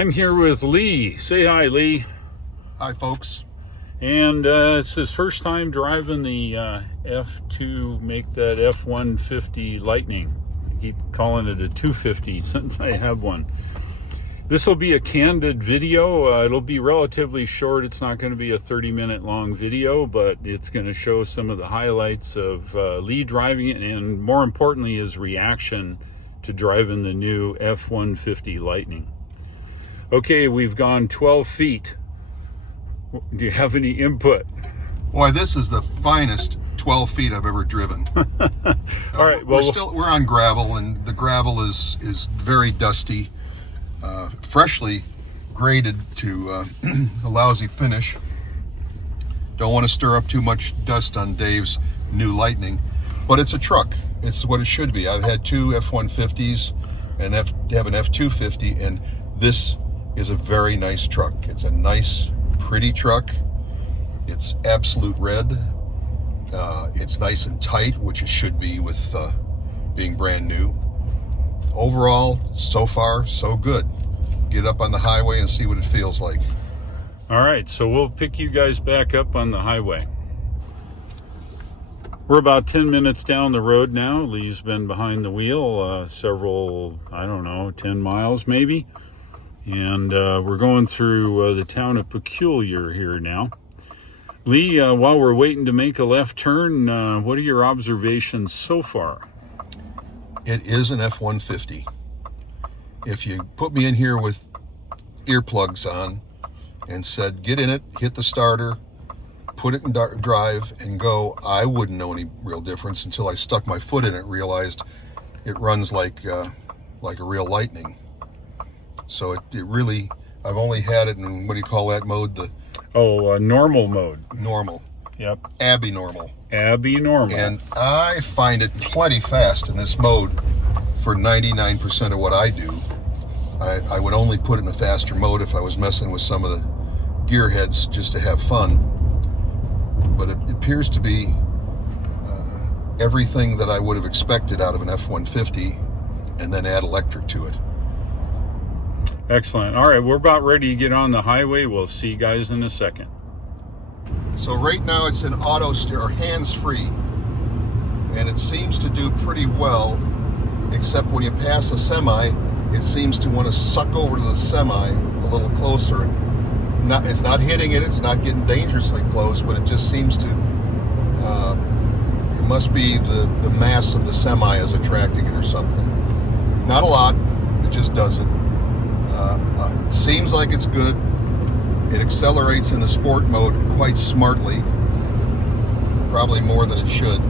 I'm here with Lee. Say hi, Lee. Hi, folks. And it's his first time driving the F2, make that F-150 Lightning. I keep calling it a 250 since I have one. This will be a candid video. It'll be relatively short. It's not going to be a 30-minute long video, but it's going to show some of the highlights of Lee driving it, and more importantly, his reaction to driving the new F-150 Lightning. Okay, we've gone 12 feet. Do you have any input? Boy, this is the finest 12 feet I've ever driven. All right, well, we're on gravel, and the gravel is very dusty, freshly graded to a lousy finish. Don't want to stir up too much dust on Dave's new Lightning, but it's a truck. It's what it should be. I've had two F-150s and have an F-250, and this is a very nice truck. It's a nice, pretty truck. It's absolute red. It's nice and tight, which it should be with being brand new. Overall, so far, so good. Get up on the highway and see what it feels like. All right, so we'll pick you guys back up on the highway. We're about 10 minutes down the road now. Lee's been behind the wheel several, 10 miles maybe. And we're going through the town of Peculiar here now. Lee, while we're waiting to make a left turn, what are your observations so far? It is an F-150. If you put me in here with earplugs on and said, get in it, hit the starter, put it in drive and go, I wouldn't know any real difference until I stuck my foot in it, realized it runs like a real Lightning. So it really, I've only had it in, what do you call that mode? Normal mode. Normal. Yep. Abby-normal. Abby-normal. And I find it plenty fast in this mode for 99% of what I do. I would only put it in a faster mode if I was messing with some of the gearheads just to have fun. But it appears to be everything that I would have expected out of an F-150, and then add electric to it. Excellent. All right, we're about ready to get on the highway. We'll see you guys in a second. So right now it's an auto steer, or hands-free, and it seems to do pretty well, except when you pass a semi, it seems to want to suck over to the semi a little closer. And it's not hitting it, it's not getting dangerously close, but it just seems to, it must be the mass of the semi is attracting it or something. Not a lot, it just does it. Seems like it's good. It accelerates in the sport mode quite smartly, probably more than it should.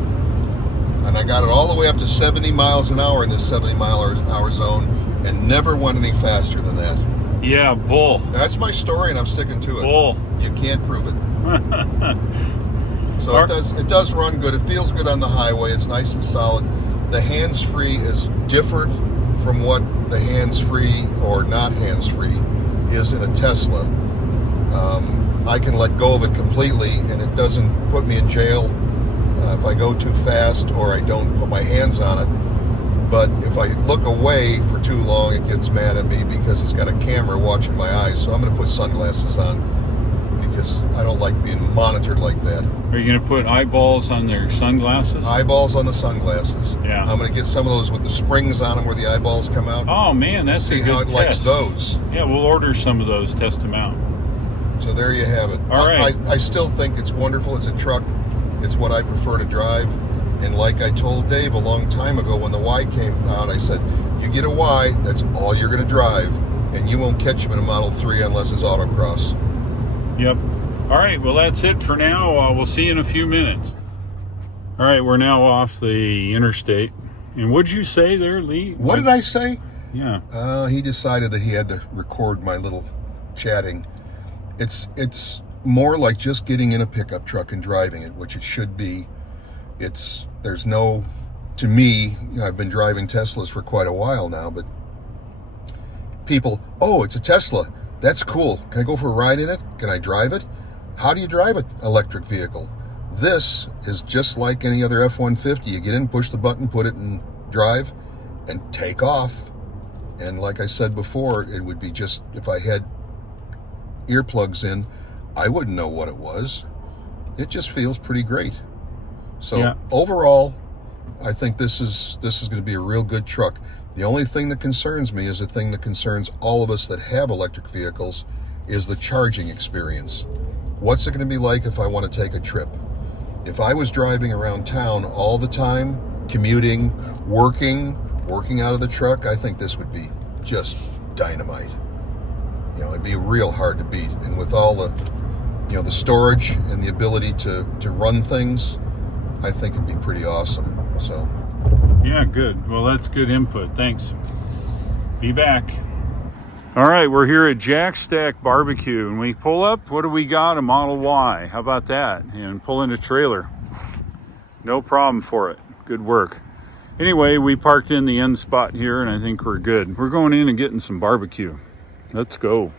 And I got it all the way up to 70 miles an hour in this 70-mile-an-hour zone, and never went any faster than that. Yeah, bull. That's my story, and I'm sticking to it. Bull. You can't prove it. So it does run good. It feels good on the highway. It's nice and solid. The hands-free is different from what the hands-free or not hands-free is in a Tesla. I can let go of it completely, and it doesn't put me in jail if I go too fast or I don't put my hands on it. But if I look away for too long, it gets mad at me because it's got a camera watching my eyes. So I'm going to put sunglasses on because I don't like being monitored like that. Are you going to put eyeballs on their sunglasses? Eyeballs on the sunglasses. Yeah. I'm going to get some of those with the springs on them where the eyeballs come out. Oh man, that's a good test. See how it likes those. Yeah, we'll order some of those, test them out. So there you have it. All right. I still think it's wonderful. It's a truck. It's what I prefer to drive. And like I told Dave a long time ago when the Y came out, I said, you get a Y, that's all you're going to drive. And you won't catch him in a Model 3 unless it's autocross. Yep. All right, well, that's it for now. We'll see you in a few minutes. All right, we're now off the interstate. And what'd you say there, Lee? What did I say? Yeah. He decided that he had to record my little chatting. It's more like just getting in a pickup truck and driving it, which it should be. There's no, to me, I've been driving Teslas for quite a while now, but people, oh, it's a Tesla. That's cool. Can I go for a ride in it? Can I drive it? How do you drive an electric vehicle? This is just like any other F-150. You get in, push the button, put it in drive, and take off. And like I said before, it would be just, if I had earplugs in, I wouldn't know what it was. It just feels pretty great. So yeah. Overall, I think this is going to be a real good truck. The only thing that concerns me is the thing that concerns all of us that have electric vehicles, is the charging experience. What's it going to be like if I want to take a trip? If I was driving around town all the time, commuting, working out of the truck, I think this would be just dynamite. You know, it'd be real hard to beat. And with all the, you know, the storage and the ability to run things, I think it'd be pretty awesome. So yeah, good. Well, that's good input. Thanks. Be back. All right, we're here at Jack Stack Barbecue, and we pull up. What do we got? A Model Y. How about that? And pull in a trailer. No problem for it. Good work. Anyway, we parked in the end spot here, and I think we're good. We're going in and getting some barbecue. Let's go.